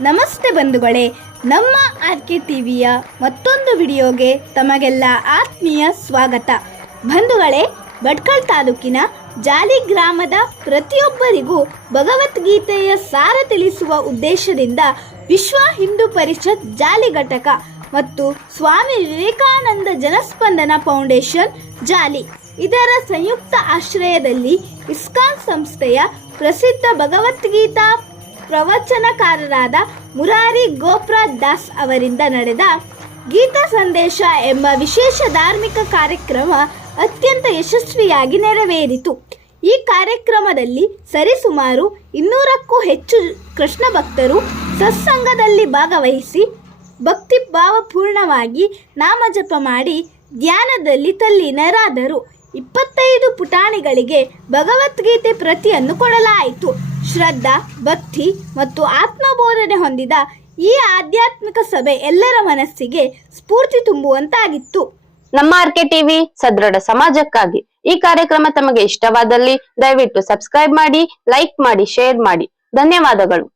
ನಮಸ್ತೆ ಬಂಧುಗಳೇ. ನಮ್ಮ ಆರ್ ಕೆ ಟಿವಿಯ ಮತ್ತೊಂದು ವಿಡಿಯೋಗೆ ತಮಗೆಲ್ಲ ಆತ್ಮೀಯ ಸ್ವಾಗತ. ಬಂಧುಗಳೇ, ಭಟ್ಕಳ್ ತಾಲೂಕಿನ ಜಾಲಿ ಗ್ರಾಮದ ಪ್ರತಿಯೊಬ್ಬರಿಗೂ ಭಗವದ್ಗೀತೆಯ ಸಾರ ತಿಳಿಸುವ ಉದ್ದೇಶದಿಂದ ವಿಶ್ವ ಹಿಂದೂ ಪರಿಷತ್ ಜಾಲಿ ಘಟಕ ಮತ್ತು ಸ್ವಾಮಿ ವಿವೇಕಾನಂದ ಜನಸ್ಪಂದನ ಫೌಂಡೇಶನ್ ಜಾಲಿ. ಇದರ ಸಂಯುಕ್ತ ಆಶ್ರಯದಲ್ಲಿ ಇಸ್ಕಾನ್ ಸಂಸ್ಥೆಯ ಪ್ರಸಿದ್ಧ ಭಗವದ್ಗೀತಾ ಪ್ರವಚನಕಾರರಾದ ಮುರಾರಿ ಗೋಪ್ರಾ ದಾಸ್ ಅವರಿಂದ ನಡೆದ ಗೀತಾ ಸಂದೇಶ ಎಂಬ ವಿಶೇಷ ಧಾರ್ಮಿಕ ಕಾರ್ಯಕ್ರಮ ಅತ್ಯಂತ ಯಶಸ್ವಿಯಾಗಿ ನೆರವೇರಿತು. ಈ ಕಾರ್ಯಕ್ರಮದಲ್ಲಿ ಸರಿಸುಮಾರು ಇನ್ನೂರಕ್ಕೂ ಹೆಚ್ಚು ಕೃಷ್ಣ ಭಕ್ತರು ಸತ್ಸಂಗದಲ್ಲಿ ಭಾಗವಹಿಸಿ ಭಕ್ತಿ ಭಾವಪೂರ್ಣವಾಗಿ ನಾಮಜಪ ಮಾಡಿ ಧ್ಯಾನದಲ್ಲಿ ತಲ್ಲೀನರಾದರು. ಇಪ್ಪತ್ತೈದು ಪುಟಾಣಿಗಳಿಗೆ ಭಗವದ್ಗೀತೆ ಪ್ರತಿಯನ್ನು ಕೊಡಲಾಯಿತು. ಶ್ರದ್ಧಾ, ಭಕ್ತಿ ಮತ್ತು ಆತ್ಮಬೋಧನೆ ಹೊಂದಿದ ಈ ಆಧ್ಯಾತ್ಮಿಕ ಸಭೆ ಎಲ್ಲರ ಮನಸ್ಸಿಗೆ ಸ್ಫೂರ್ತಿ ತುಂಬುವಂತಾಗಿತ್ತು. ನಮ್ಮ ಆರ್ಕೆ ಟಿವಿ ಸದೃಢ ಸಮಾಜಕ್ಕಾಗಿ ಈ ಕಾರ್ಯಕ್ರಮ ತಮಗೆ ಇಷ್ಟವಾದಲ್ಲಿ ದಯವಿಟ್ಟು ಸಬ್ಸ್ಕ್ರೈಬ್ ಮಾಡಿ, ಲೈಕ್ ಮಾಡಿ, ಶೇರ್ ಮಾಡಿ. ಧನ್ಯವಾದಗಳು.